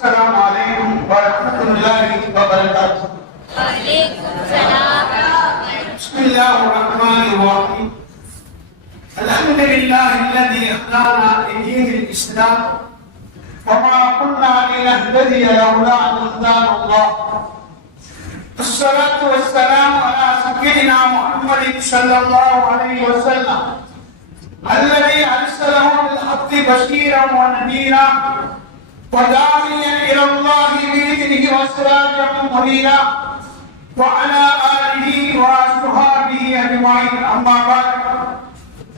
السلام عليكم ورحمة الله وبركاته. وعليكم السلام. بسم الله الرحمن الرحيم. الحمد لله الذي هدانا لدين الإسلام وما كنا لنهتدي لولا أن هدانا الله. الصلاة والسلام على سيدنا محمد صلى الله عليه وسلم الذي أرسله بالحق بشيرا ونذيرا وداعيا إلى الله بإذنه وسراجا منيرا وعلى آله وأصحابه أجمعين. أما بعد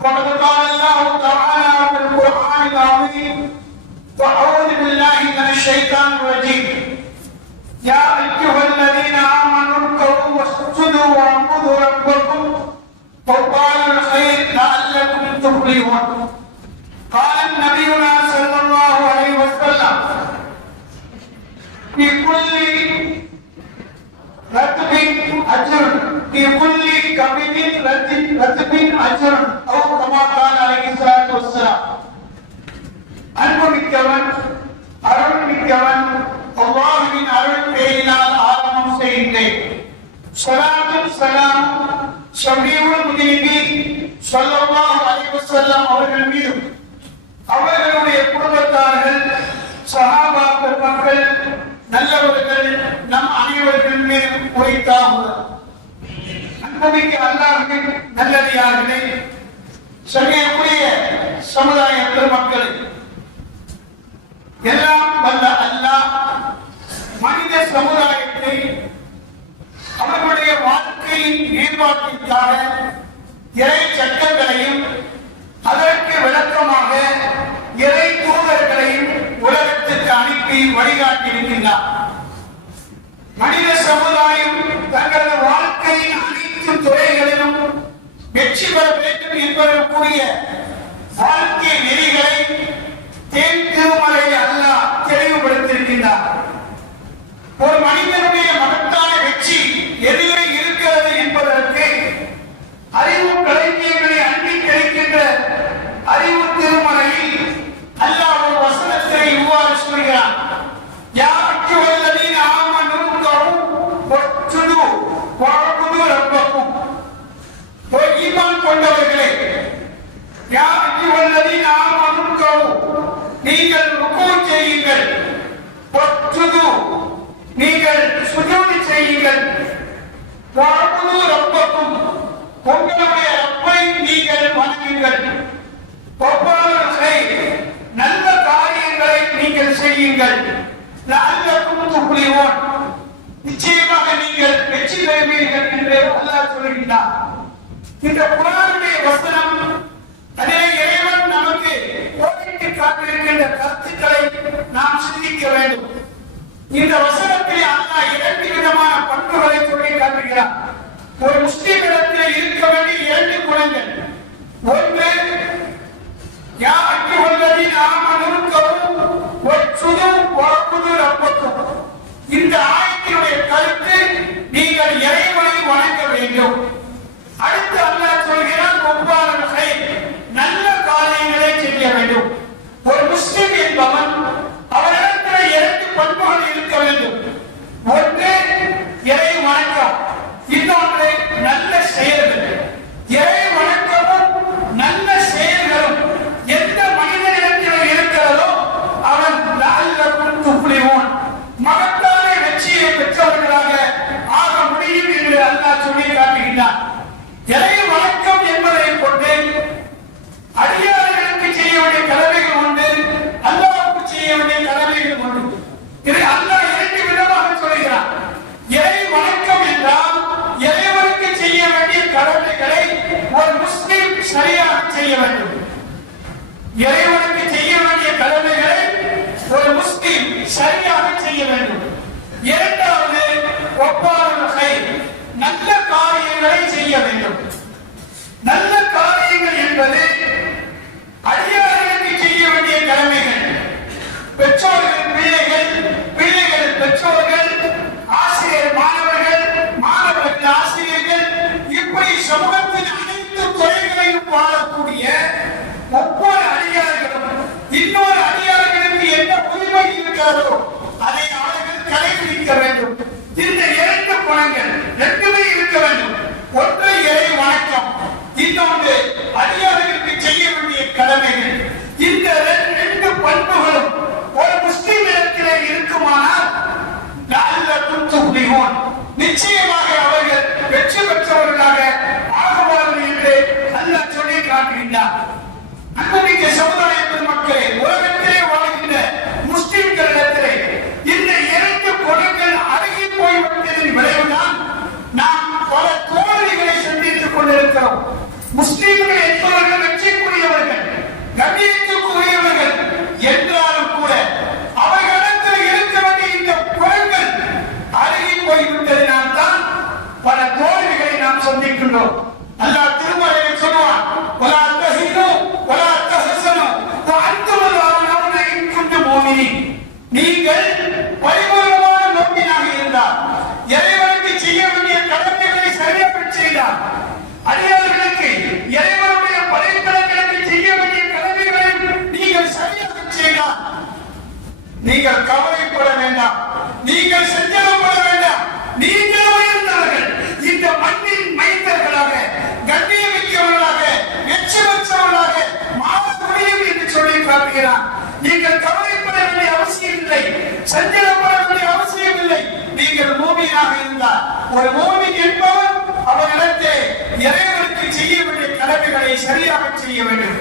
فقد قال الله تعالى في القرآن العظيم: وأعوذ بالله من الشيطان الرجيم. يا أيها الذين آمنوا اركعوا واسجدوا واعبدوا ربكم وافعلوا الخير لعلكم تفلحون. قال نبينا صلى الله عليه وسلم: في كل رتب أجر، في كل كبد رتب أجر، أو كما قال عليه الصلاة والسلام. அன்புமிக்கவன் அருள்மிக்கவன் அல்லாஹ்வின் அருள் பெயரினால் ஆரம்பம் செய்கின்றேன். ஸலாத்தும் ஸலாமும் ஷஃபீஉல் முஜ்னிபீன் ஸல்லல்லாஹு அலைஹி வஸல்லம் அவர்கள் மீதும் அவர்களுடைய குடும்பத்தார்கள், சஹாபா பெருமக்கள், நல்லவர்கள், நம் அனைவர்கள் மீதும் உரைத்தாகுக. அன்புமிக்க அல்லாஹ்வின் நல்லடியார்களே, சங்கைக்குரிய சமுதாய பெருமக்கள், எல்லாம் வல்ல அல்லாஹ் மனித சமுதாயத்தை அவர்களுடைய வாழ்க்கையின் மேம்பாட்டிற்காக இறை சட்டங்களையும் அதற்கு விளக்கமாக இறை தூதர்களையும் உலகத்திற்கு அனுப்பி வழிகாட்டியிருக்கின்றார். மனித சமுதாயம் தங்களது வாழ்க்கையின் அனைத்து துறைகளிலும் வெற்றி பெற வேண்டும் என்பதற்குரிய வாழ்க்கை நெறிகளை தேன் திருமலை அல்லாஹ் தெளிவுபடுத்தியிருக்கின்றார். ஒரு மனிதனுடைய மகத்தான வெற்றி எதிரே இருக்கிறது என்பதற்கு அறிவு கலைஞர்களை அன்பி கிடைக்கின்ற அறிவு திருமலையில் அல்லாஹ் ஒரு வசனத்தை இவ்வாறு சொல்கிறான்: யா அய்யுஹல்லதீன ஆமனூ ர்கஉ வஸ்ஜுது வஅபுது ரப்பக்கும். ஓ ஈமான் கொண்டவர்களே, யா அய்யுஹல்லதீன ஆமனூ ர்கஉ, நீங்கள் ருக்கூ செய்யுங்கள், வஸ்ஜுது, நீங்கள் சுஜூத் செய்யுங்கள், வஅபுது ரப்பக்கும், உங்களுடைய ரப்பை நீங்கள் வணங்குங்கள், நல்ல காரியங்களை நீங்கள் செய்யுங்கள், லஅல்லக்கும் துஃப்லிஹூன், நிச்சயமாக நீங்கள் வெற்றி பெறுவீர்கள் என்று அல்லாஹ் சொல்கிறார். இந்த குர்ஆனுடைய வசனம், அதே இறைவன் நமக்கு போதித்து காட்டியிருக்கின்ற கருத்துக்களை நாம் சிந்திக்க வேண்டும். இந்த வசனத்தில் அல்லாஹ் இரண்டு விதமான பண்புகளை சொல்லி காட்டுகிறார். ஒரு முஸ்லிமிடத்தில் இருக்க வேண்டிய இரண்டு குணங்கள். ஒன்று, யா அய்யுஹல்லதீன ஆமனூ ர்கஉ வஸ்ஜுது வஅபுது ரப்பக்கும். இந்த ஆயத்தினுடைய கருத்து, நீங்கள் இறைவனை வணங்க வேண்டும். அடுத்து அல்லாஹ் சொல்கிறான், வஃபாலுல் கைர், நல்ல காரியங்களை செய்ய வேண்டும். ஒரு முஸ்லிம் என்பவன் அவரிடத்தில் இரண்டு பண்புகள் இருக்க வேண்டும். ஒன்று இறை வணக்கம், இன்னொன்று நல்ல செயல்கள். இறை வணக்கமும் நல்ல செயல்களும் எந்த மனிதனிடத்தில் இருக்கிறதோ அவன் லஅல்லக்கும் துஃப்லிஹூன், மகத்தான வெற்றியை பெற்றவர்களாக ஆக முடியும் என்று அல்லாஹ் சொல்லி காட்டுகிறார். இறை வணக்கம் என்பதை கொண்டு அடியார்களுக்கு செய்ய வேண்டிய கடமைகள் உண்டு, அல்லாஹ்வுக்கு செய்ய வேண்டிய கடமைகள் உண்டு. இதை அல்லாஹ் இரண்டு விதமாக சொல்கிறார். இறை வணக்கம் என்றால் இறைவனுக்கு செய்ய வேண்டிய கடமைகளை ஒரு முஸ்லிம் சரியாக செய்ய வேண்டும். இறைவனுக்கு செய்ய வேண்டிய கடமைகளை ஒரு முஸ்லிம் சரியாக செய்ய வேண்டும். இரண்டாவது, வஃபாலுல் கைர், நல்ல காரியங்களை செய்ய வேண்டும். நல்ல காரியங்கள் என்பது அடியார்களுக்கு செய்ய வேண்டிய கடமைகள். பெற்றோர்கள் பிள்ளைகள், பிள்ளைகள் பெற்றோர்கள், ஆசிரியர் மாணவர்கள், மாணவர்கள் ஆசிரியர்கள், இப்படி சமூகத்தின் அனைத்து துறைகளையும் வாழக்கூடிய ஒவ்வொரு அடியார்களும் இன்னொரு அடியார்களுக்கு என்ன உரிமை இருக்கிறதோ நீங்கள் பரிபூர்ணமான நோக்கினாக இருந்தால், இறைவனுக்கு செய்ய வேண்டிய கடமைகளை சரியாக செய்தால், அடியார்களுக்கு இறைவனுடைய படைப்பிடங்களுக்கு செய்ய வேண்டிய கடமைகளை நீங்கள் சரியாக செய்தால், நீங்கள் கவலைப்பட வேண்டாம், நீங்கள் செஞ்சலப்பட வேண்டாம். நீங்கள் உயர்ந்தவர்கள், இந்த மண்ணின் மைந்தர்களாக, கண்ணியமிக்கவர்களாக, வெற்றி பெற்றவர்களாக மாற முடியும் என்று சொல்லி காட்டுகிறான். நீங்கள் கவலைப்பட வேண்டிய அவசியம் இல்லை, சஞ்சலப்பட வேண்டிய அவசியம் இல்லை. நீங்கள் மூமியாக இருந்தால், ஒரு மூமின் என்பவர் அவரிடத்தை இறைவனுக்கு செய்ய வேண்டிய கடமைகளை சரியாக செய்ய வேண்டும்.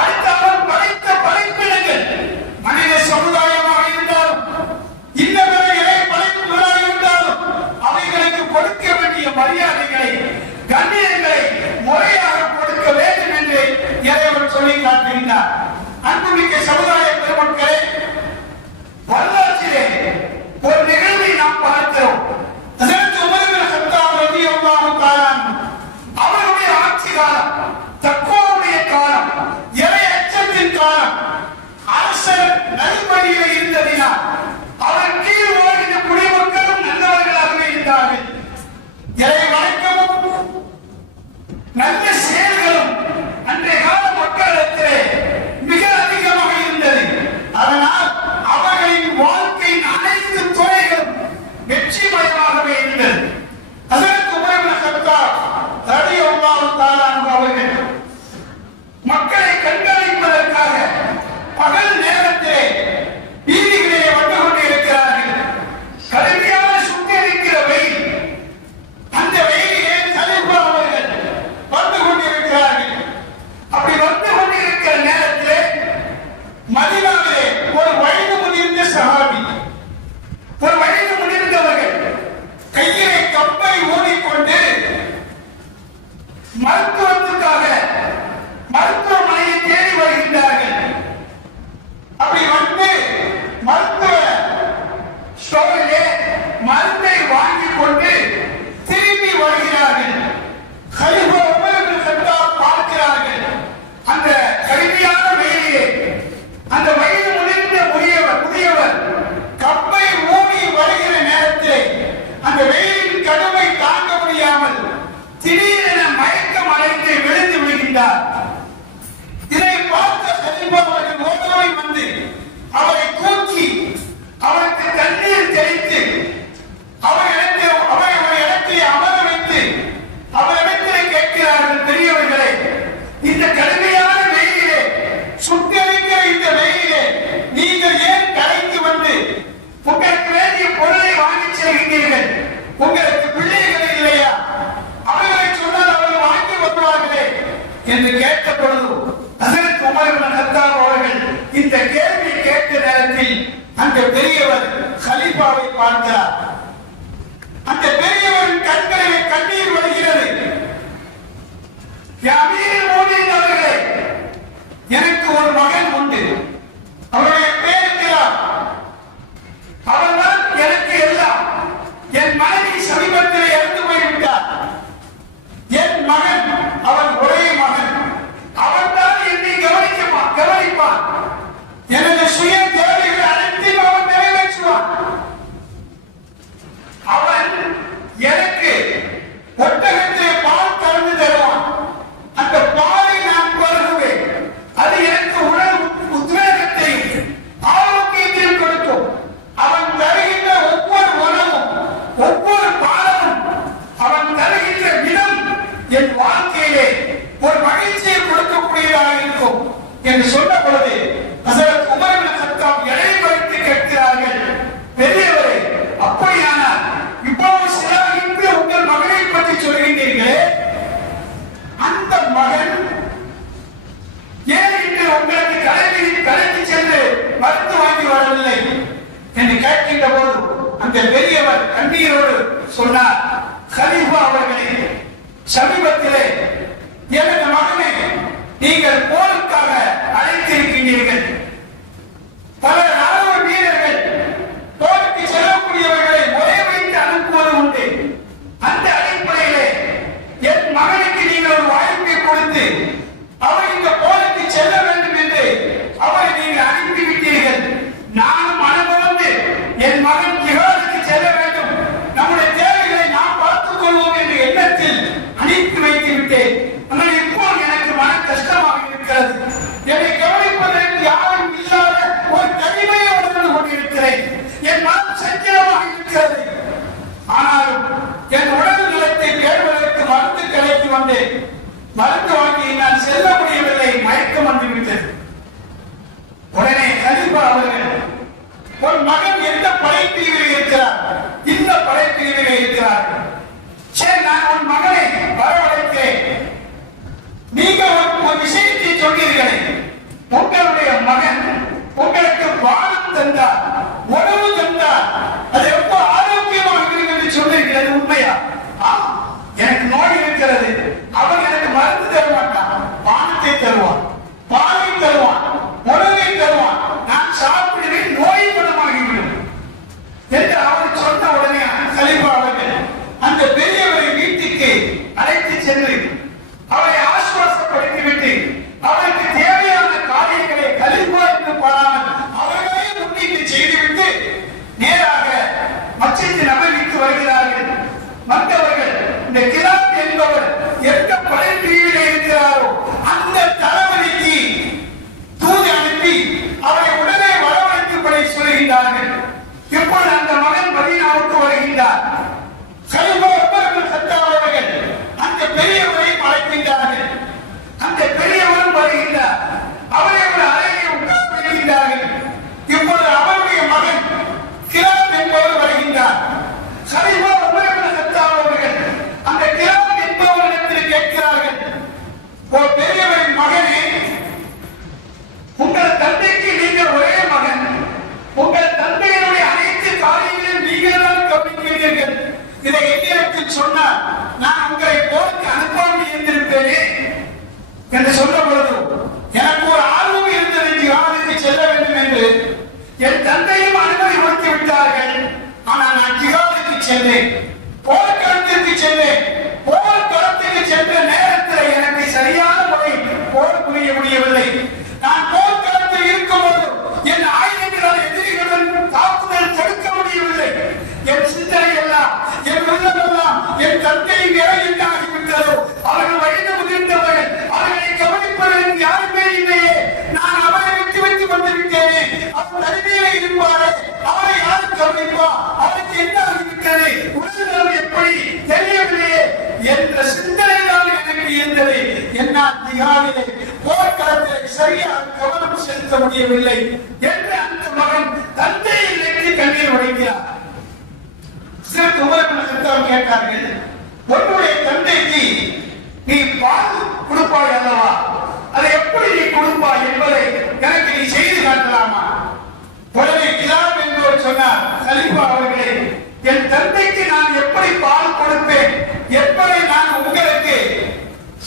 அடுத்த அவர் படைத்த படைப்பினங்கள் மனித சமுதாயமாக இருந்தாலும், இன்னொரு இறை படைப்புகளாக இருந்தாலும், அவைகளுக்கு கொடுக்க வேண்டிய மரியாதைகளை, கண்ணியங்களை முறையாக கொடுக்க வேண்டும் என்று இறைவன் சொல்லி காட்டுகின்றார். அன்புமிக்க சமுதாய பெருமக்களே, வரலாற்றிலே ஒரு நிகழ்வை நாம் பார்க்கிறோம். ஹஜ்ரத் உமர் இப்னு கத்தாப் ரலியல்லாஹு தஆலா அவருடைய ஆட்சி காலம், தக்வாவுடைய காலம், இறை அச்சத்தின் காலம், அரசர் நல்வழியில் இருந்ததினால் அவர் கீழ் வாழ்கின்ற குடிமக்களும் நல்லவர்களாகவே இருந்தார்கள். இறை வணக்கமும் நல்ல செயல்களும் அன்றைய கால மக்களிடத்திலே மிக அதிகமாக இருந்தது. அதனால் அவர்களின் வாழ்க்கையின் அனைத்து துறைகளும் வெற்றிமயமாகவே இருந்தது. ஹஜ்ரத் உமர் இப்னு கத்தாப் ரலியல்லாஹு தஆலா அவர்கள் மக்களை கண்காணிப்பதற்காக பகல் நேரத்திலே வீதிகளிலே வந்து கொண்டிருக்கிறார்கள். கடுமையான சுட்டெரிக்கிற வெயில், அந்த வெயிலிலே கலீஃபா அவர்கள் வந்து கொண்டிருக்கிறார்கள். அப்படி வந்து கொண்டிருக்கிற நேரத்திலே மதீனாவிலே ஒரு வயது முதிர்ந்த சஹாபி, ஒரு வயது முதிர்ந்தவர்கள் கையிலே கப்பை ஊதிக்கொண்டு மருத்துவத்துக்காக மருத்துவமனையை தேடி வருகின்றார்கள். அப்படி வந்து மருத்துவ ஸ்டோரிலே மருந்தை வாங்கிக் கொண்டு திரும்பி வருகிறார்கள். கலீஃபா உமர் இப்னு கத்தாப் பார்க்கிறார்கள். அந்த கடுமையான வெயிலிலே அந்த வயது முதிர்ந்த முதியவர் கப்பை ஊதி வருகிற நேரத்திலே அந்த வெயிலின் கடுமை தாங்க முடியாமல் திடீரென மயக்கம் அடைந்து விழுந்து விடுகின்றார். இதை பார்த்த கலீஃபா அவர்கள் ஓடோடி வந்து அவரை தூக்கி அவருக்கு தண்ணீர் தெளித்து அவரிடத்தில் அமர வைத்து அவரிடத்தில் கேட்கிறார்கள், பெரியவர்களே, இந்த கடுமையான வெயிலே, சுட்டெரிக்கிற இந்த வெயிலே நீங்கள் ஏன் கரைந்து வந்து உங்களுக்கு வேண்டிய பொருளை வாங்கி செல்கின்றீர்கள்? உங்களுக்கு பிள்ளைகள் இல்லையா? அவர்களை சொன்னால் அவர்கள் வாங்கி வருவார்களே என்று கேட்ட பொழுது ஹஜ்ரத் உமர் இப்னு கத்தாப் அவர்கள் இந்த கேள்வி கேட்ட நேரத்தில் அந்த பெரியவர் கலீஃபாவை பார்க்கிறார். அந்த பெரியவரின் கண்களிலே கண்ணீர் வடிகிறது. யா அமீருல் முஃமினீன் அவர்களே, எனக்கு ஒரு மகன் உண்டு, அவருடைய பேர் திலால். அவர்தான் எனக்கு எல்லாம். என் மனைவி சமீபத்தில் இறந்து போய்விட்டார். என் மகன், அவன் ஒரே மகன், அவன்தான் என்னை கவனிப்பான். எனது சுய தேவைகளை அனைத்தையும் அவன் நிறைவேற்றுவான். அவன் எனக்கு ஒட்டகத்திலே பால் கறந்து தருவான். அந்த பாலை நான் பருகுவேன். அது எனக்கு உடல் உத்வேகத்தையும் ஆரோக்கியத்தையும் கொடுக்கும். அவன் தருகின்ற ஒவ்வொரு உணவும், ஒவ்வொரு பாலமும், அவன் தருகின்ற விதம் என் வாழ்க்கையிலே ஒரு மகிழ்ச்சியை கொடுக்கக்கூடியதாக இருக்கும் என்று சொன்ன பொழுது ஹஜ்ரத் உமர் இப்னு கத்தாப் எடை வைத்து கேட்கிறார்கள், பெரியவரே, அப்படியானால் இப்போது சிலாகித்து உங்கள் மகனை பற்றி சொல்கின்றீர்களே, அந்த மகன் ஏன் இன்று உங்களுக்கு கடைக்கு சென்று மருந்து வாங்கி வரவில்லை என்று கேட்கின்ற போது அந்த பெரியவர் கண்ணீரோடு சொன்னார், கலீஃபா அவர்களே, சமீபத்திலே எனது மகனை நீங்கள் போருக்காக அழைத்திருக்கின்றீர்கள். பல ராணுவ வீரர்கள் போருக்கு செல்லக்கூடியவர்களை ஒரே வைத்து அனுப்புவது உண்டு. அந்த அடிப்படையிலே என் மகனுக்கு நீங்கள் ஒரு வாய்ப்பை கொடுத்து அவர் இந்த போருக்கு செல்ல வேண்டும் என்று அவரை நீங்கள் அனுப்பிவிட்டீர்கள். நானும் அனுபவந்து ஒரு மகன் எந்த படைப்பிரிவில் இருக்கிறார்? இந்த படைப்பிரிவிலே இருக்கிறார். சரி, நான் உன் மகனை வரவழைத்தேன். நீங்க ஒரு விஷயத்தை சொன்னீர்களே, உங்களுடைய மகன் உங்களுக்கு வானம் தந்தார், உணவு தந்தார், அது எப்போ ஆரோக்கியமாக இருக்கு என்று சொன்னீர்கள், உண்மையா? எனக்கு நோய் இருக்கிறது, அவன் எனக்கு மருந்து தர மாட்டான், வானத்தை தருவான், பாலை தருவான், உணவை தருவான், நான் சாப்பிடுவேன், நோய் குணமாகிவிடும் என்று அவர் சொன்ன உடனே கலிபா அவர்கள் அந்த பெரியவரை வீட்டுக்கு அழைத்து சென்று அவரை ஆசுவாசப்படுத்திவிட்டு அவருக்கு தேவையான காரியங்களை கலிபா என்று பாராமல் அவர்களே முன்னிட்டு செய்துவிட்டு நேராக மஸ்ஜித் நபவிக்கு வருகிறார்கள். மற்றவர்கள் இந்த கிராத் என்பவர் எந்த படைப்பிரிவிலே இருக்கிறாரோ அந்த தளபதிக்கு தூது அனுப்பி அவரை உடனே வரவழைக்கும்படி சொல்கின்றார்கள். இப்பொழுது அந்த மகன் மதீனாவுக்கு வருகின்றார். கலிபா உமர் இப்னு கத்தாப் அவர்கள் அந்த பெரியவரை அழைக்கின்றார்கள். அந்த பெரியவரும் வருகின்றார். அவரை ஒரு அறையை உட்கார வைக்கின்றார்கள். இப்பொழுது அவருடைய மகன் கிராத் என்பவர் வருகின்றார். கலிபா உமர் இப்னு கத்தாப் அவர்கள் அந்த கிராத் என்பவரிடத்தில் கேட்கிறார்கள், ஒரு பெரியவரின் மகனே, உங்கள் தந்தைக்கு நீங்கள் ஒரே மகன், உங்கள் தந்தையினுடைய அனைத்து காரியங்களையும் நீங்கள் தான் கவனிக்கிறீர்கள். இதை என்னிடத்தில் சொன்னார், நான் உங்களை போருக்கு அனுப்பாமல் இருந்திருப்பேனே என்று சொன்ன பொழுது எனக்கு ஒரு ஆர்வம் இருந்தது, ஜிஹாதுக்கு செல்ல வேண்டும் என்று. என் தந்தையும் அனுமதி கொடுத்து விட்டார்கள். ஆனால் நான் ஜிஹாதுக்கு சென்றேன், போர்க்களத்திற்கு சென்றேன். போர்க்களத்துக்கு சென்ற நேரத்தில் எனக்கு சரியான முறையில் போர் புரிய முடியவில்லை. நான் போர்க்களத்தில் இருக்கும்போது என் ஆயுதங்களால் எதிரிகளுடன் தாக்குதல் தடுக்க முடியவில்லை. என் சிந்தனை எல்லாம், என் உள்ளமெல்லாம் என் தந்தையின் நிலை என்ன ஆகிவிட்டதோ, அவர்கள் வயது முதிர்ந்தவர்கள், அவர்களை கவனிப்பவர்கள் யாருமே இல்லையே, நான் அவரை விட்டு விட்டு வந்து விட்டேனே, அவர் தனிமையில இருப்பாரே, அவரை யாரு கவனிப்பா, அவருக்கு என்ன ஆகிவிட்டது, உடல்நலம் எப்படி தெரியவில்லையே என்ற சிந்தனை தான் எனக்கு இருந்தது. என்னால் ஜிஹாதிலே போர்க்களத்தில் சரியாக கவனம் செலுத்த முடியவில்லை என்று அந்த மகன் தந்தையை நினைத்து கண்ணீர் உடைக்கிறார். கேட்டார்கள், உன்னுடைய தந்தைக்கு நீ பால் கொடுப்பாய் அல்லவா, அதை எப்படி நீ கொடுப்பாய் என்பதை எனக்கு நீ செய்து காட்டலாமா? உடனே கிலாப் என்பவர் சொன்னார், கலிபா அவர்களே, என் தந்தைக்கு நான் எப்படி பால் கொடுப்பேன் என்பதை நான் உங்களுக்கு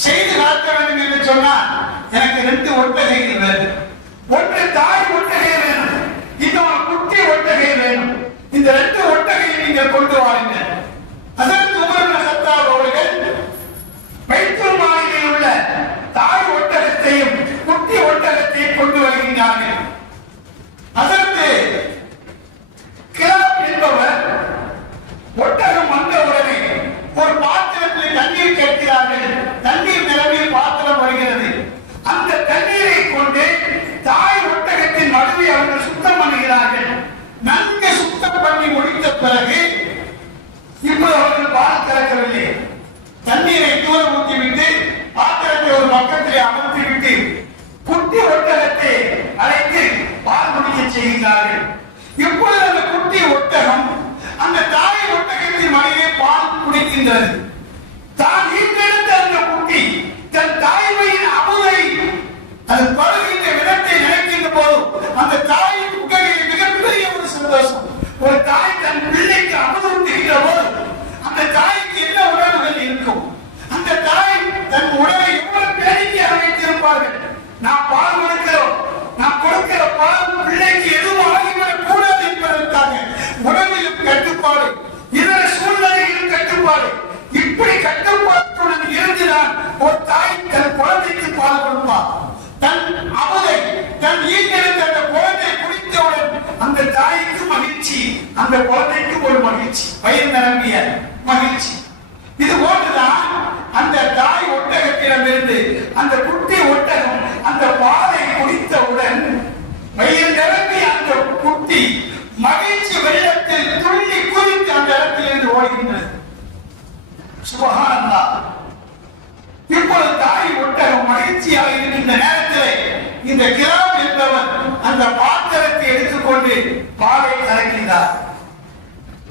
செய்து காட்ட வேண்டும் என்று சொன்னார். எனக்கு 2 ஒட்டகைகள் வேணும். ஒன்று தாய் ஒட்டகை வேணும், இன்னொரு குட்டி ஒட்டகை வேணும். இந்த 2 ஒட்டகையை நீங்கள் கொண்டு வாருங்கள். ஹஜ்ரத் உமர் இப்னு கத்தாப் அவர்கள் பைத்துல் மாலில் உள்ள தாய் ஒட்டகத்தையும் குட்டி ஒட்டகத்தையும் கொண்டு வருகின்றார்கள். ஹஜ்ரத் கிலாப் என்பவர் ஒட்டகம் வந்தவுடனே ஒரு பாத்திரத்தில் தண்ணீர் கேட்கிறார்கள். தண்ணீர் நிலவில் பாத்திரம் வருகிறது. அந்த தண்ணீரை கொண்டு தாய் ஒட்டகத்தின் நடுவே அவர்கள் சுத்தம் பண்ணுகிறார்கள். நன்கு சுத்தம் பண்ணி முடித்த பிறகு இப்போது அவர்கள் பால் திறக்கவில்லை. தண்ணீரை தூரம் ஊற்றிவிட்டு பாத்திரத்தை ஒரு பக்கத்திலே அமர்த்திவிட்டு குட்டி ஒட்டகத்தை அழைத்து பால் குடிக்க செய்கிறார்கள். இப்பொழுது அந்த குட்டி ஒட்டகம் அந்த தாய் ஒட்டகத்தின் மடியிலே பால் குடிக்கின்றது. தான் ஈன்றெடுத்த அந்த குட்டி தன் தாய்மையின் அமுதை அது பருகின்ற விதத்தை நினைக்கின்ற போது அந்த தாயின் முகத்தில் மிகப்பெரிய ஒரு சந்தோஷம். ஒரு தாய் தன் பிள்ளைக்கு அமுதூட்டுகின்ற போது அந்த தாய்க்கு என்ன உணர்வுகள் இருக்கும்? அந்த தாய் தன் உணவை எவ்வளவு பேணிக்கையாக வைத்திருப்பார்கள். நாம் பால் கொடுக்கிறோம், நாம் கொடுக்கிற பால் பிள்ளைக்கு எதுவும் ஆகிவிடக் கூடாது என்பதற்காக உணவிலும் கட்டுப்பாடு, இதர சூழ்நிலையிலும் கட்டுப்பாடு. இப்படி கட்டுப்பாட்டுடன் இருந்துதான் ஒரு தாய் தன் குழந்தைக்கு பால் கொடுப்பார். தன் அமுதை தன் ஈட்டெடுத்த அந்த குழந்தை குடித்தவுடன் அந்த தாய்க்கு மகிழ்ச்சி, அந்த குழந்தைக்கு ஒரு மகிழ்ச்சி, வயிறு நிரம்பிய மகிழ்ச்சி. இது போன்றுதான் அந்த தாய் ஒட்டகத்திடமிருந்து அந்த குட்டி ஒட்டகம் அந்த பாலை குடித்தவுடன் வயிறு நிரம்பிய அந்த குட்டி மகிழ்ச்சி வெள்ளத்தில் துள்ளி குதித்து அந்த இடத்திலிருந்து ஓடுகின்றது. சுபஹானல்லாஹ். இப்பொழுது தாய் ஒட்டகம் மகிழ்ச்சியாக இருக்கின்ற நேரத்தில் இந்த கிராம் என்பவர் அந்த பாத்திரத்தை எடுத்துக்கொண்டு பாலை கலக்கின்றார்.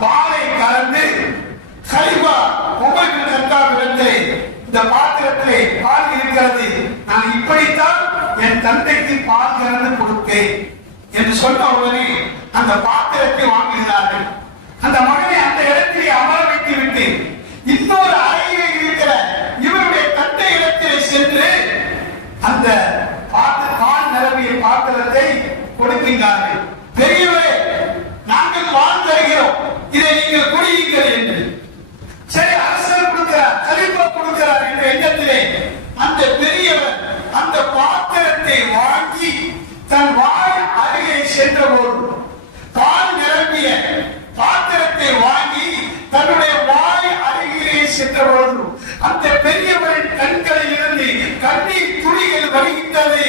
பாலை கலந்து கலிபா உமர் பின் கத்தாபிடத்திலே இந்த பாத்திரத்திலே பால் இருக்கிறது, நான் இப்படித்தான் என் தந்தைக்கு பால் கலந்து கொடுத்தேன் என்று சொன்ன உடனே அந்த பாத்திரத்தை வாங்குகிறார்கள். அந்த மகனை அந்த இடத்திலே அமர வைத்து விட்டு இன்னொரு அறையிலே இருக்கிற இவருடைய தந்தை இடத்திலே சென்று அந்த பால் நிரம்பிய பாத்திரத்தை கொடுக்கின்றார்கள். பெரியவரே, நாங்கள் பால் தருகிறோம், இதை நீங்கள் குடியுங்கள் என்று. சரி, அரசர் கொடுக்கிறார், கலிபா கொடுக்கிறார் என்ற எண்ணத்திலே அந்த பெரியவர் அந்த பாத்திரத்தை வாங்கி தன் வாய் அருகே சென்றபோது பால் நிரம்பிய பாத்திரத்தை வாங்கி தன்னுடைய வாய் அருகிலே சென்றபோது அந்த பெரியவரின் கண்களில் இருந்து கண்ணீர் துளிகள் வருகின்றது.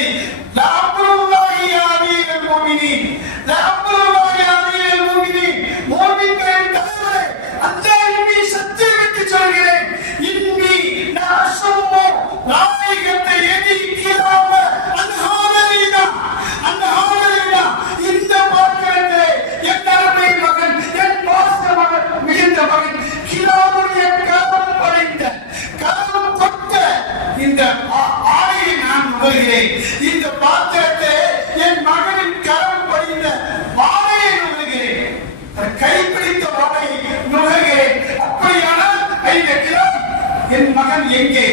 இந்த பாத்திரத்தை என் தலைமை மகன், என் பாச மகன், மிகுந்த மகன் கிலாவுடைய கரம் படைத்த கரம் கொட்ட இந்த ஆடையை நான் நுகர்கிறேன். இந்த பாத்திரத்தை என் மகனின் கரம் படிந்த வாழையை நுகர்கிறேன், கைப்பிடித்த வாழையை நுகர்கிறேன். அப்படியானால் ஐந்து கிலோ என் மகன் எங்கே?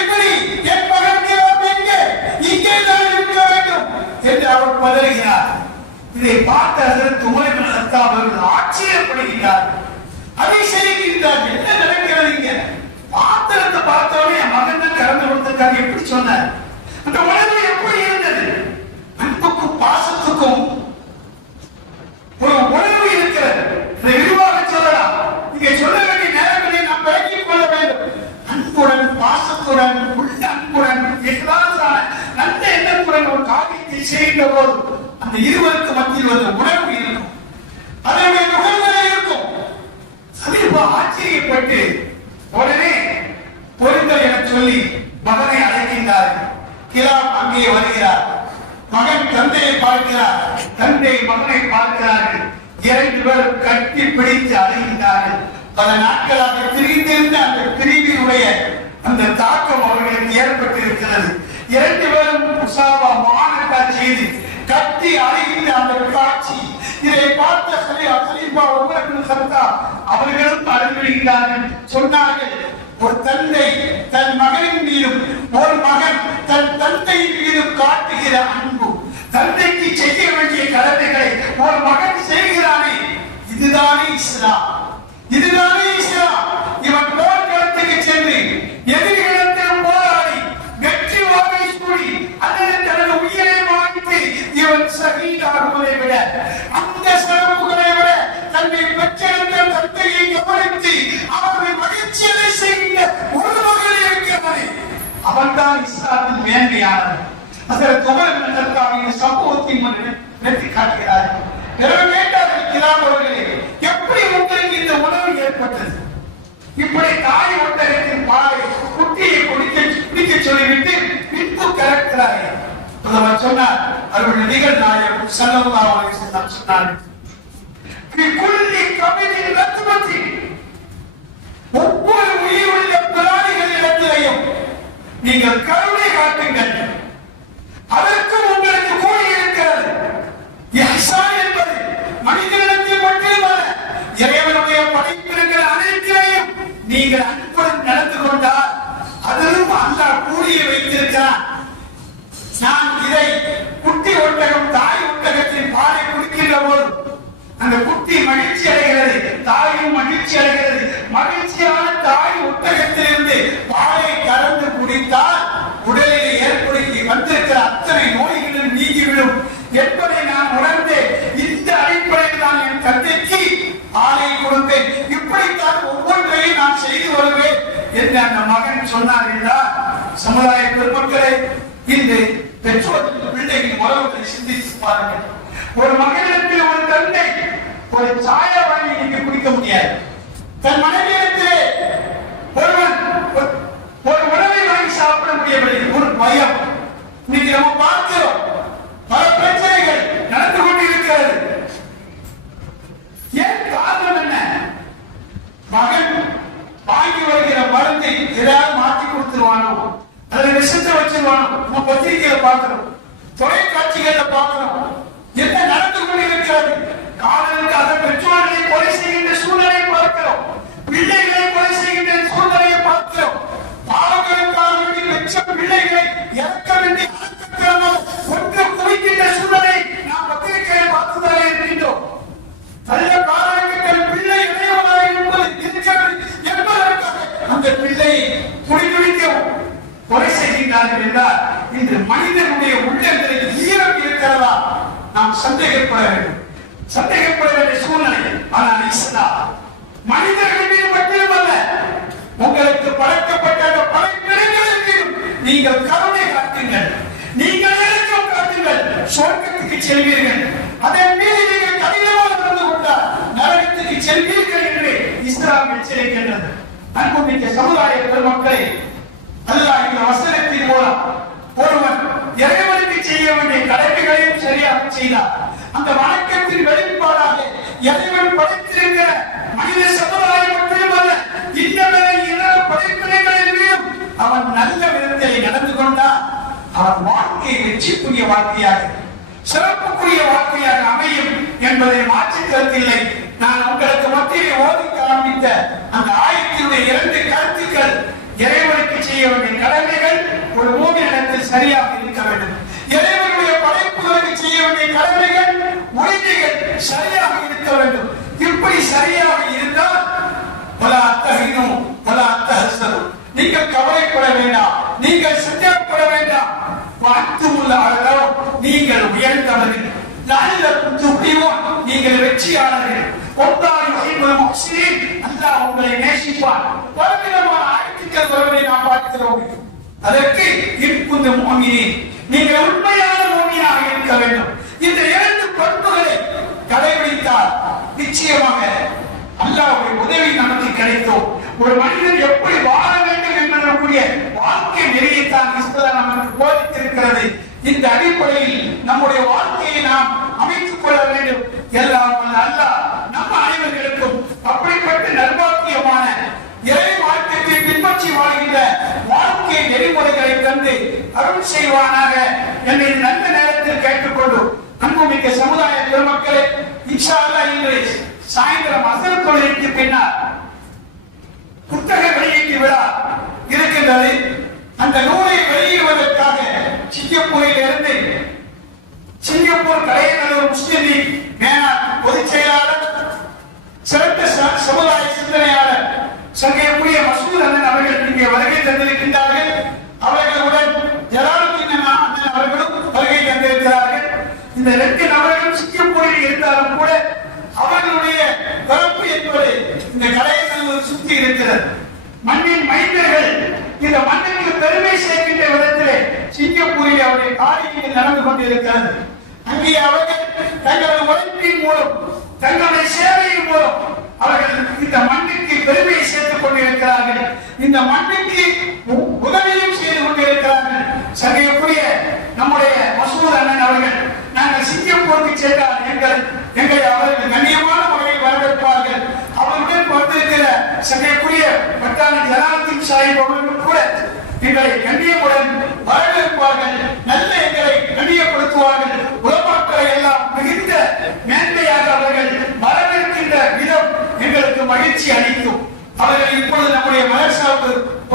எப்படி என் மகன் கிலோ எங்கே? இங்கே தான் இருக்க வேண்டும் என்று அவர் பதறுகிறார். இதை பார்த்த உமர் பின் கத்தாப் அவர்கள் ஆச்சரியப்படுகிறார், அதிசயிக்கின்றார். என்ன நடக்கிறது இங்க? பாத்திரத்தை பார்த்தவனே என் மகன் தான் கறந்து கொடுத்திருக்காங்க எப்படி சொன்னார்? அந்த உணர்வு எப்படி இருந்தது? அன்புக்கும் பாசத்துக்கும் ஒரு உணர்வு இருக்கிறது. இதை விரிவாக சொல்லலாம், இங்கே சொல்ல வேண்டிய நேரங்களை நாம் விளக்கிக் கொள்ள வேண்டும். அன்புடன், பாசத்துடன், உள்ள அன்புடன், நல்ல எண்ணத்துடன் ஒரு காரியத்தை செய்கின்ற போது அந்த இருவருக்கு மத்தியில் ஒரு உணர்வு இருக்கும், அதனுடைய நுகர்வுகளை இருக்கும். கலிபா ஆச்சரியப்பட்டு உடனே பொருங்கள் என சொல்லி மகனை அழைக்கின்றார்கள். கிலாம் அங்கே வருகிறார். மகன் தந்தையை பார்க்கிறார், தந்தை மகனை பார்க்கிறார்கள். இரண்டு பேரும் கட்டி பிடித்து அழைகின்றார்கள். பல நாட்களாக பிரிந்திருந்த அந்த பிரிவினுடைய அந்த தாக்கம் அவர்களுக்கு ஏற்பட்டிருக்கிறது. இரண்டு பேரும் முசாபா செய்து கட்டி அழைகின்ற அந்த காட்சி, இதை பார்த்த கலிபா உமர் பின் கத்தாப் அவர்களும் அழுகிறார்கள். சொன்னார்கள், ஒரு தந்தை தன் மகனின் மீதும் ஒரு மகன் தன் தந்தையின் மீதும் காட்டுகிற அன்பு, தந்தைக்கு செய்ய வேண்டிய கடமைகளை ஒரு மகன் செய்கிறானே, இதுதானே இஸ்லாம், இதுதானே இஸ்லாம். இவன் போர்க்களத்துக்கு சென்று எதிரிகளிடத்தில் போராடி வெற்றி வாகை சூடி அல்லது தனது உயிரை மாய்த்து இவன் ஷஹீதாகுவதை விட, அந்த சிறப்புகளை விட தன்னை பெற்றெடுத்த தந்தையை கவனித்து அவரை மகிழ்ச்சியை செய்கின்ற ஒரு மகள் இருக்கிறானே, அவன்தான் இஸ்லாத்தின் மேன்மையானவன். அதற்கு உமர் பின் கத்தாப் சம்பவத்தின் வெற்றி காட்டுகிறார்கள். பிறகு கேட்டார்கள், கிலாம் அவர்களே, எப்படி உங்களுக்கு இந்த உணர்வு ஏற்பட்டது? இப்படி தாய் ஒட்டகத்தின் பாலை குட்டியை குடிக்க சொல்லிவிட்டு பின்பு கலக்கிறார்கள். அவர் சொன்னார், அவர்கள் நபிகள் நாயகம் ஸல்லல்லாஹு அலைஹி வஸல்லம் சொன்னார்கள், ஒவ்வொரு உயிருள்ள பிராணிகளிடத்திலையும் நீங்கள் கருணை காட்டுங்கள், அதற்கு உங்களுக்கு கூலி இருக்கிறது. இஹ்சான் என்பது மனிதனிடத்தில் மட்டுமல்ல, இறைவனுடைய படைப்பினங்கள் அனைத்திலையும் நீங்கள் அன்புடன் நடந்து கொண்டால் அதிலும் அல்லாஹ் கூலியை வைத்திருக்கிறான். நான் இதை குட்டி ஒட்டகம் தாய் ஒட்டகத்தின் பாலை குடிக்கின்ற போது அந்த குட்டி மகிழ்ச்சி அடைகிறது, தாயும் மகிழ்ச்சி அடைகிறது. மகிழ்ச்சியான தாய் ஒட்டகத்திலிருந்து பாலை கறந்து குடித்தால் உடலில் ஏற்படுத்தி வந்திருக்கிற அத்தனை நோய்களும் நீங்கிவிடும் என்பதை நான் உணர்ந்து இந்த அடிப்படையில் நான் என் தந்தைக்கு பாலை கொடுப்பேன். இப்படித்தான் ஒவ்வொன்றையும் நான் செய்து வருவேன் என்று அந்த மகன் சொன்னார் என்றால், சமுதாய பெருமக்களை இன்று பெற்றோர்கள் பிள்ளைகளின் உறவுகளை சிந்தித்து பாருங்கள். ஒரு மகனிடத்தில் ஒரு தந்தை ஒரு சாயா வாங்கி நீங்க குடிக்க முடியாது. தன் மனைவியிடத்திலே ஒருவன் ஒரு உணவை வாங்கி சாப்பிட முடியவில்லை, ஒரு பயம். இன்னைக்கு நம்ம பார்க்கிறோம் பல பிரச்சனைகள் நடந்து கொண்டிருக்கிறது. ஏன் காரணம் என்ன? மகன் வாங்கி வருகிற மருந்தை ஏதாவது மாற்றி கொடுத்துருவானோ, அதுல விஷத்தை வச்சிருவானோ, நம்ம பத்திரிகையில பார்க்கிறோம், தொலைக்காட்சிகள்ல பார்க்கிறோம். என்ன நடந்து கொண்டிருக்கிறது? காதலுக்காக பெற்றோர்களை கொலை செய்கின்ற சூழ்நிலை பார்க்கிறோம், பிள்ளைகளை கொலை செய்கின்ற சூழ்நிலையை பார்க்கிறோம். பாவங்களுக்காக பெற்ற பிள்ளைகளை இறக்கவின்றி அடக்கத்திறமல் ஒன்று குவிக்கின்ற சூழ்நிலை நாம் பத்திரிகையை பார்த்துதான் இருக்கின்றோம். நல்ல காரணங்கள் பிள்ளை இளையவனாக இருக்கிறது என்பதற்காக அந்த பிள்ளையை துடிதுடிக்கவும் கொலை செய்கின்றார்கள் என்றால் இன்று மனிதனுடைய உள்ளங்களில் ஈரம் இருக்கிறதா நாம் சந்தேகப்பட வேண்டும், சந்தேகப்பட வேண்டிய சூழ்நிலை. ஆனால் இஸ்லாம் மனிதர்கள் மீது மட்டுமல்ல, உங்களுக்கு படைக்கப்பட்ட அந்த படைப்பினங்களின் மீதும் நீங்கள் கருணை காட்டுங்கள், நீங்கள் இலக்கம் காட்டுங்கள், சொர்க்கத்துக்கு செல்வீர்கள். அதன் மீது நீங்கள் கடினமாக நடந்து கொண்டால் நரகத்துக்கு செல்வீர்கள் என்று இஸ்லாம் எச்சரிக்கின்றது. அன்புமிக்க சமுதாய பெருமக்களே, அல்லாஹ் இந்த வசனத்தின் மூலம் ஒருவன் இறைவனுக்கு செய்ய வேண்டிய கடமைகளையும் சரியாக செய்தார். அந்த வணக்கத்தின் வெளிப்பாடாக இறைவன் படைத்திருக்கிற மனித சமுதாயம் மட்டுமல்ல, இன்ன படைப்பினைகளின் மீதும் அவன் நல்ல விதத்தில் நடந்து கொண்டால் அவன் வாழ்க்கை வெற்றிக்குரிய வாழ்க்கையாக, சிறப்புக்குரிய வாழ்க்கையாக அமையும் என்பதை மாற்றிக் கருத்தில்லை. நான் உங்களுக்கு மத்தியிலே ஓதி காண்பித்த அந்த ஆயத்தினுடைய 2 கருத்துக்கள், இறைவனுக்கு செய்ய வேண்டிய கடமைகள் ஒரு மூமினிடத்தில் சரியாக இருக்க வேண்டும், இறைவனுடைய படைப்புகளுக்கு செய்ய வேண்டிய கடமைகள் உரிமைகள் சரியாக இருக்க வேண்டும். இப்படி சரியாக இருந்தால் நீங்கள் கவலைப்பட வேண்டாம், நீங்கள் சந்தேகப்பட வேண்டாம். நீங்கள் உயர்ந்தவர்கள், நீங்கள் வெற்றியாளர்கள். அல்லாஹ் உங்களை நேசிப்பான். பலவிதமான ஆயத்துக்கள் வருவதை நாம் பார்க்கிறோம். அதற்கு இருப்புந்த முஃமினீன், நீங்கள் உண்மையான முஃமினாக இருக்க வேண்டும். இந்த 2 பண்புகளை கடைபிடித்தால் நிச்சயமாக அல்லாஹ்வுடைய உதவி நமக்கு கிடைக்கும். ஒரு மனிதன் எப்படி வாழ வேண்டும் என்பதற்குரிய வாழ்க்கை நெறியைத்தான் இஸ்லாம் நமக்கு போதித்திருக்கிறது. இந்த அடிப்படையில் நம்முடைய வாழ்க்கையை நாம் அமைத்துக் கொள்ள வேண்டும். எல்லாம் அல்லாஹ் நம்ம அனைவர்களுக்கும் அப்படிப்பட்ட நல்வாக்கியமான இறை வாழ்க்கையை பின்பற்றி வாழ்கின்ற வாழ்க்கை நெறிமுறைகளை தந்து அருள் செய்வானாக என்னை நல்ல நேரத்தில் கேட்டுக்கொண்டு அன்புமிக்க சமுதாய பெருமக்களே, இன்ஷா அல்லாஹ் இன்று சாயந்தரம் அசர் தொழுகைக்கு பின்னால் புத்தக வெளியீட்டு விழா இருக்கின்றது. அந்த நூலை வெளியிடுவதற்காக சிங்கப்பூரில் இருந்து சிங்கப்பூர் கலைஞர் முஸ்லிம் லீக் மேனாள் பொதுச் செயலாளர், சிறந்த சமுதாய சிந்தனையாளர் சங்கைக்குரிய மசூத் அண்ணன் அவர்கள் இங்கே வருகை தந்திருக்கின்றார்கள். அவர்களுடன் ஜலாலுத்தீன் அண்ணன் அவர்களும் வருகை தந்திருக்கிறார்கள். இந்த 2 நபர்களும் சிங்கப்பூரில் இருந்தாலும் கூட அவர்களுடைய பிறப்பு என்பது இந்த கலைஞர்கள் சுற்றி இருக்கிறது. மண்ணின் மைந்தர்கள் இந்த மண்ணுக்கு பெருமை சேர்க்கின்ற விதத்திலே சிங்கப்பூரில் அவருடைய காரியங்கள் நடந்து கொண்டிருக்கிறது. அங்கே அவர்கள் தங்களது உழைப்பின் மூலம், தங்களுடைய சேவையின் மூலம் அவர்கள் இந்த மண்ணுக்கு பெருமையை சேர்த்துக் கொண்டிருக்கிறார்கள். இந்த மண்ணுக்கு உதவியும் செய்து கொண்டிருக்கிறார்கள். சங்கைக்குரிய நம்முடைய மசூத் அண்ணன் அவர்கள் நாங்கள் சிங்கப்பூருக்கு சென்றால் எங்களை அவர்கள் கண்ணியமான முறையில் வரவேற்பார்கள். அவருடன் வந்திருக்கிற சங்கைக்குரிய பட்டாணி ஜலாலுத்தீன் சாஹிப் அவர்கள் கூட எங்களை கண்ணியமுடன் வரவேற்பார்கள், நல்ல எங்களை கண்ணியப்படுத்துவார்கள். உலமாக்களை எல்லாம் மிகுந்த மேன்மையாக அவர்கள் வரவேற்கின்ற விதம் எங்களுக்கு மகிழ்ச்சி அளிக்கும். அவர்கள் இப்பொழுது நம்முடைய மதரசாவுக்கு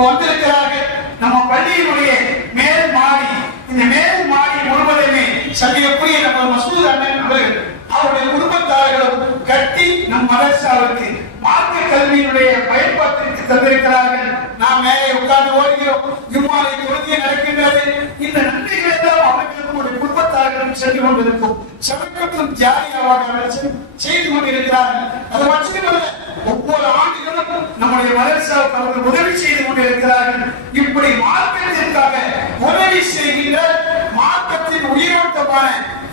வந்திருக்கிறார்கள். நம்ம பள்ளியினுடைய மேல் மாடி, இந்த மேல் மாடி முழுவதுமே சங்கைக்குரிய நம்ம மசூத் அண்ணன் அவர்கள் அவருடைய குடும்பத்தார்களும் கட்டி நம் மதரசாவுக்கு மார்க்க கல்வியினுடைய பயன்பாட்டிற்கு தந்திருக்கிறார்கள். நாம் மேலே உட்கார்ந்து ஓடுகிறோம், ஜும்மாவை தொழுகை நடக்கின்றது. இந்த நன்றிகள் எல்லாம் அவர்களுக்கும் ஒரு குடும்பத்தார்களும் சென்று கொண்டிருக்கும். சமீபத்தும் ஜாரியாவாக செய்து கொண்டிருக்கிறார்கள். அது மட்டுமல்ல, ஒவ்வொரு ஆண்டுகளும் நம்முடைய மதரசாவுக்கு அவர்கள் உதவி செய்து கொண்டிருக்கிறார்கள். இப்படி மார்க்கத்திற்காக உதவி செய்கின்ற மார்க்கத்தின் உயிரோட்டமான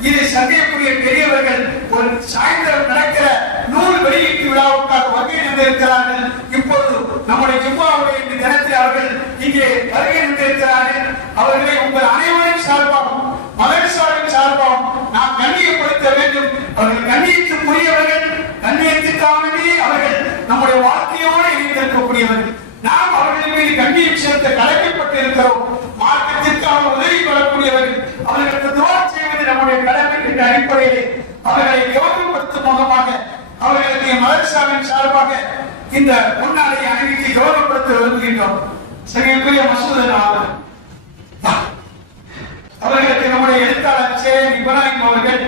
இது சங்கைக்குரிய பெரியவர்கள் ஒரு சாயந்தரம் நடக்கிற நூல் வெளியீட்டு விழாவுக்காக வருகை தந்திருக்கிறார்கள். இப்பொழுது நம்முடைய ஜும்மாவுடைய தினத்தில் அவர்கள் இங்கே வருகை இருக்கிறார்கள். அவர்களை உங்கள் அனைவரின் சார்பாகவும் மதரசாவின் சார்பாகவும் நாம் கண்ணியப்படுத்த வேண்டும். அவர்கள் கண்ணியத்துக்குரியவர்கள், கண்ணியத்துக்காகவே அவர்கள் நம்முடைய வாழ்க்கையோடு இணைந்திருக்கக்கூடியவர்கள். நாம் அவர்கள் மீது கண்ணியம் செலுத்த கடமைப்பட்டு இருக்கிறோம். மார்க்கத்திற்காக உதவி கொள்ளக்கூடியவர்கள், அவர்களுக்கு துவா செய்வது நம்முடைய கடமை என்ற அடிப்படையிலே அவர்களை கௌரவப்படுத்தும் முகமாக அவர்களுக்கு மதரசாவின் சார்பாக இந்த பொன்னாடை அணிவித்து கௌரவப்படுத்த விரும்புகின்றோம். சரியக்குரிய மசூதன் அவர்களுக்கு நம்முடைய எழுத்தாளர் சேர் இப்ராஹிம் அவர்கள்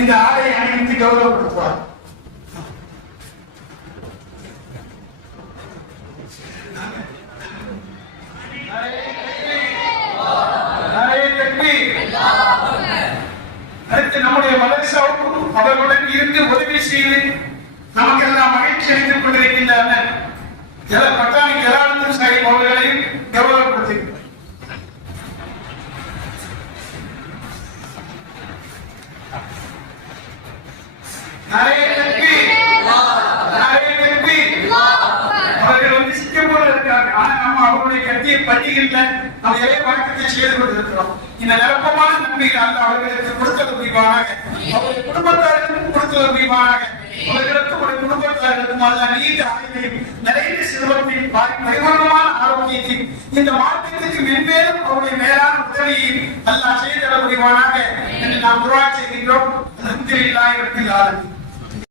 இந்த ஆடையை அணிவித்து கௌரவப்படுத்துவார். அடுத்து நம்முடைய மதரசாவுக்கும் அவர்களுடன் இருந்து உதவி செய்து நமக்கெல்லாம் மகிழ்ச்சி அளித்துக் கொண்டிருக்கின்றனர் பட்டாணி ஜலாலுத்தீன் சாஹிப் அவர்களையும் கௌரவப்படுத்துகிறார். அவர்கள் வந்து சிங்கப்பூர்ல இருக்காங்க. ஆனா நம்ம அவர்களுடைய கட்சியை பள்ளிகள்ல நம்ம இறை வணக்கத்தை செய்து கொண்டிருக்கிறோம். இந்த நிரப்பமான நன்மைகள் அல்ல அவர்களுக்கு கொடுத்தது புரிவானாக, அவருடைய குடும்பத்தாருக்கும் கொடுத்தது புரிவானாக, அவர்களுக்கும் ஒரு குடும்பத்தார்களுக்கும் அல்ல நீண்ட ஆயுளையும் நிறைய செல்வத்தையும் பரிபூர்ணமான ஆரோக்கியத்தையும் இந்த மாற்றத்திற்கு மென்மேலும் அவருடைய மேலான உதவியையும் அல்லாஹ் செய்து தர புரிவானாக என்று நாம் துஆ செய்கின்றோம். அல்ஹம்துலில்லாஹி ரப்பில் ஆலமீன்.